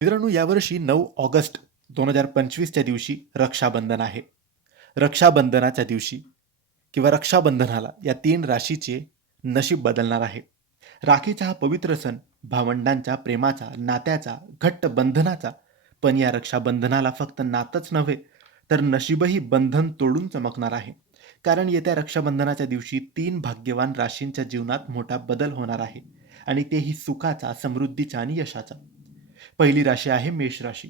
मित्रांनो, यावर्षी 9 ऑगस्ट 2025च्या दिवशी रक्षाबंधन आहे. रक्षाबंधनाच्या दिवशी किंवा रक्षाबंधनाला या 3 राशीचे नशीब बदलणार आहे. राखीचा हा पवित्र सण भावंडांच्या प्रेमाचा, नात्याचा, घट्ट बंधनाचा. पण या रक्षाबंधनाला फक्त नातच नव्हे, तर नशीबही बंधन तोडून चमकणार आहे. कारण येत्या रक्षाबंधनाच्या दिवशी 3 भाग्यवान राशींच्या जीवनात मोठा बदल होणार आहे आणि तेही सुखाचा, समृद्धीचा आणि यशाचा. पहिली राशी आहे मेष राशी.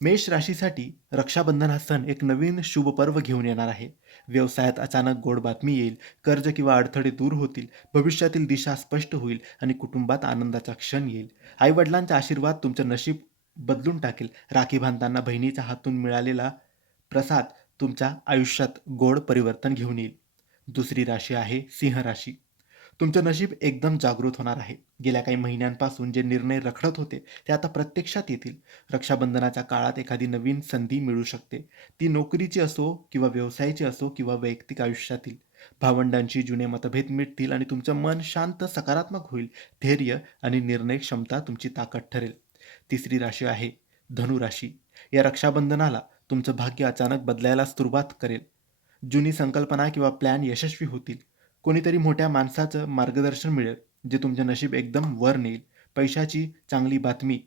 मेष राशीसाठी रक्षाबंधन हा सण एक नवीन शुभ पर्व घेऊन येणार आहे. व्यवसायात अचानक गोड बातमी येईल, कर्ज किंवा अडथळे दूर होतील, भविष्यातील दिशा स्पष्ट होईल आणि कुटुंबात आनंदाचा क्षण येईल. आईवडिलांचा आशीर्वाद तुमचं नशीब बदलून टाकेल. राखी बांधताना बहिणीच्या हातून मिळालेला प्रसाद तुमच्या आयुष्यात गोड परिवर्तन घेऊन येईल. दुसरी राशी आहे सिंह राशी. तुमचं नशीब एकदम जागृत होणार आहे. गेल्या काही महिन्यांपासून जे निर्णय रखडत होते ते आता प्रत्यक्षात येतील. रक्षाबंधनाच्या काळात एखादी नवीन संधी मिळू शकते. ती नोकरीची असो किंवा व्यवसायाची असो किंवा वैयक्तिक आयुष्यातील. भावंडांची जुने मतभेद मिटतील आणि तुमचं मन शांत, सकारात्मक होईल. धैर्य आणि निर्णय क्षमता तुमची ताकद ठरेल. तिसरी राशी आहे धनुराशी. या रक्षाबंधनाला तुमचं भाग्य अचानक बदलायला सुरुवात करेल. जुनी संकल्पना किंवा प्लॅन यशस्वी होतील. कोणीतरी मोठ्या माणसाचं मार्गदर्शन मिळेल, जे तुमचे नशीब एकदम वर नेईल. पैशाची चांगली बातमी,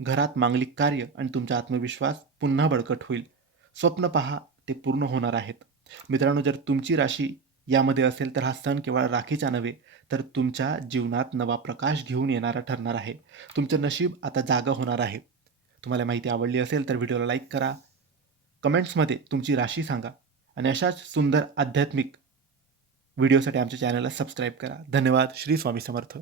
घरात मांगलिक कार्य आणि तुमचा आत्मविश्वास पुन्हा बळकट होईल. स्वप्न पहा, ते पूर्ण होणार आहेत. मित्रांनो, जर तुमची राशी यामध्ये असेल तर हा सण केवळ राखीचा नव्हे, तर तुमच्या जीवनात नवा प्रकाश घेऊन येणारा ठरणार आहे. तुमचं नशीब आता जागा होणार आहे. तुम्हाला माहिती आवडली असेल तर व्हिडिओला लाईक करा, कमेंट्समध्ये तुमची राशी सांगा आणि अशाच सुंदर आध्यात्मिक व्हिडिओसाठी आमच्या चॅनलला सबस्क्राईब करा. धन्यवाद. श्री स्वामी समर्थ.